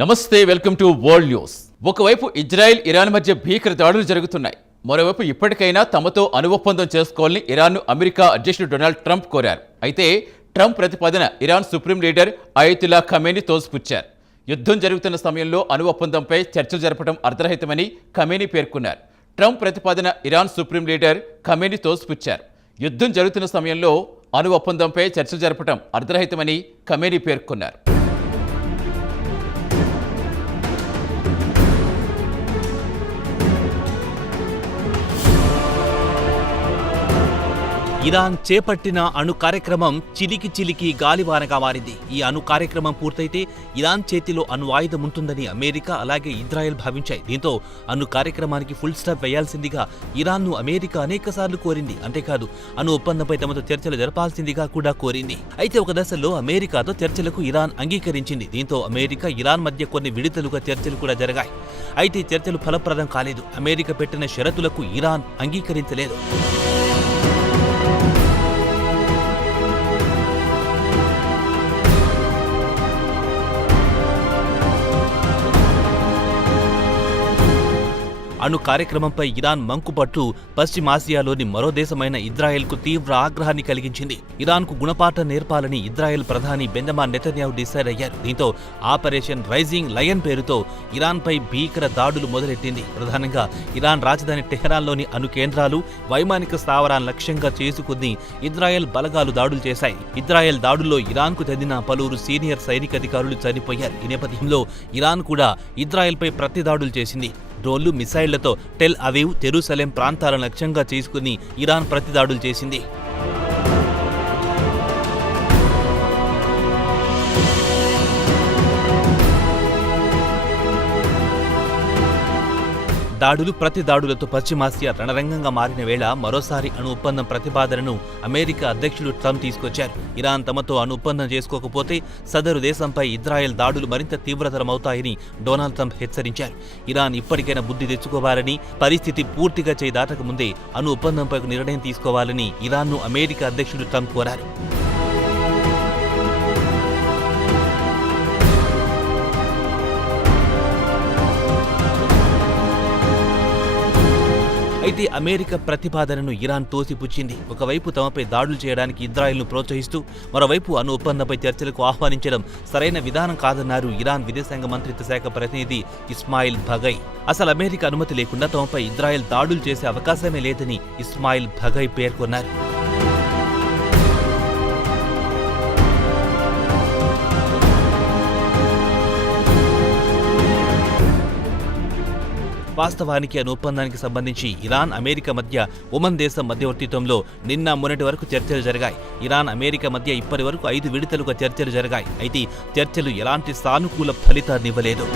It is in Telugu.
నమస్తే, వెల్కమ్ టు వరల్డ్ న్యూస్. ఒకవైపు ఇజ్రాయెల్ ఇరాన్ మధ్య భీకర దాడులు జరుగుతున్నాయి. మరోవైపు ఇప్పటికైనా తమతో అణుఒప్పందం చేసుకోవాలని ఇరాన్ను అమెరికా అధ్యక్షుడు డొనాల్డ్ ట్రంప్ కోరారు. అయితే ట్రంప్ ప్రతిపాదన Iran supreme leader Ayatollah Khamenei తోసిపుచ్చారు. యుద్ధం జరుగుతున్న సమయంలో అణుఒప్పందంపై చర్చలు జరపడం అర్ధరహితమని ఖమేనీ పేర్కొన్నారు. ట్రంప్ ప్రతిపాదన ఇరాన్ సుప్రీం లీడర్ ఖమేనీ తోసిపుచ్చారు. యుద్ధం జరుగుతున్న సమయంలో అణుఒప్పందంపై చర్చలు జరపడం అర్ధరహితమని ఖమేనీ పేర్కొన్నారు. ఇరాన్ చేపట్టిన అణు కార్యక్రమం చిలికి గాలివానగా మారింది. ఈ అణు కార్యక్రమం పూర్తయితే ఇరాన్ చేతిలో అణు ఆయుధం ఉంటుందని అమెరికా అలాగే ఇజ్రాయెల్ భావించాయి. దీంతో అణు కార్యక్రమానికి ఫుల్ స్టాప్ వేయాల్సిందిగా ఇరాన్ను అమెరికా అనేకసార్లు కోరింది. అంతేకాదు అణు ఒప్పందంపై తమతో చర్చలు జరపాల్సిందిగా కూడా కోరింది. అయితే ఒక దశలో అమెరికాతో చర్చలకు ఇరాన్ అంగీకరించింది. దీంతో అమెరికా ఇరాన్ మధ్య కొన్ని విడతలుగా చర్చలు కూడా జరిగాయి. అయితే చర్చలు ఫలప్రదం కాలేదు. అమెరికా పెట్టిన షరతులకు ఇరాన్ అంగీకరించలేదు. అణు కార్యక్రమంపై ఇరాన్ మంకుపట్టు పశ్చిమాసియాలోని మరో దేశమైన ఇజ్రాయెల్కు తీవ్ర ఆగ్రహాన్ని కలిగించింది. ఇరాన్కు గుణపాఠం నేర్పాలని ఇజ్రాయెల్ ప్రధాని బెంజమిన్ నెతన్యాహు డిసైడ్ అయ్యారు. దీంతో ఆపరేషన్ రైజింగ్ లయన్ పేరుతో ఇరాన్పై భీకర దాడులు మొదలెట్టింది. ప్రధానంగా ఇరాన్ రాజధాని టెహరాన్లోని అణు కేంద్రాలు, వైమానిక స్థావరాలను లక్ష్యంగా చేసుకుని ఇజ్రాయెల్ బలగాలు దాడులు చేశాయి. ఇజ్రాయెల్ దాడుల్లో ఇరాన్కు చెందిన పలువురు సీనియర్ సైనికాధికారులు చనిపోయారు. ఈ నేపథ్యంలో ఇరాన్ కూడా ఇజ్రాయెల్పై ప్రతిదాడులు చేసింది. డ్రోన్లు, మిసైళ్లతో టెల్ అవీవ్, జెరూసలేం ప్రాంతాలను లక్ష్యంగా చేసుకుని ఇరాన్ ప్రతిదాడులు చేసింది. ప్రతి దాడులతో పశ్చిమాసియా రణరంగంగా మారిన వేళ మరోసారి అణు ఒప్పందం ప్రతిపాదనను అమెరికా అధ్యక్షుడు ట్రంప్ తీసుకొచ్చారు. ఇరాన్ తమతో అణు ఒప్పందం చేసుకోకపోతే సదరు దేశంపై ఇజ్రాయెల్ దాడులు మరింత తీవ్రతరమవుతాయని డొనాల్డ్ ట్రంప్ హెచ్చరించారు. ఇరాన్ ఇప్పటికైనా బుద్ధి తెచ్చుకోవాలని, పరిస్థితి పూర్తిగా చేయి దాటకముందే అణు ఒప్పందంపై నిర్ణయం తీసుకోవాలని ఇరాన్ను అమెరికా అధ్యక్షుడు ట్రంప్ కోరారు. అయితే అమెరికా ప్రతిపాదనను ఇరాన్ తోసిపుచ్చింది. ఒకవైపు తమపై దాడులు చేయడానికి ఇజ్రాయెల్ను ప్రోత్సహిస్తూ, మరోవైపు అణు ఒప్పందంపై చర్చలకు ఆహ్వానించడం సరైన విధానం కాదన్నారు ఇరాన్ విదేశాంగ మంత్రిత్వ శాఖ ప్రతినిధి ఇస్మాయిల్ బఘై. అసలు అమెరికా అనుమతి లేకుండా తమపై ఇజ్రాయెల్ దాడులు చేసే అవకాశమే లేదని ఇస్మాయిల్ బఘై పేర్కొన్నారు. వాస్తవానికి అణు ఒప్పందానికి సంబంధించి ఇరాన్, అమెరికా మధ్య ఒమన్ దేశం మధ్యవర్తిత్వంలో నిన్న మొన్నటి వరకు చర్చలు జరిగాయి. ఇరాన్, అమెరికా మధ్య ఇప్పటి వరకు 5 విడతలుగా చర్చలు జరిగాయి. అయితే చర్చలు ఎలాంటి సానుకూల ఫలితాన్నివ్వలేదు.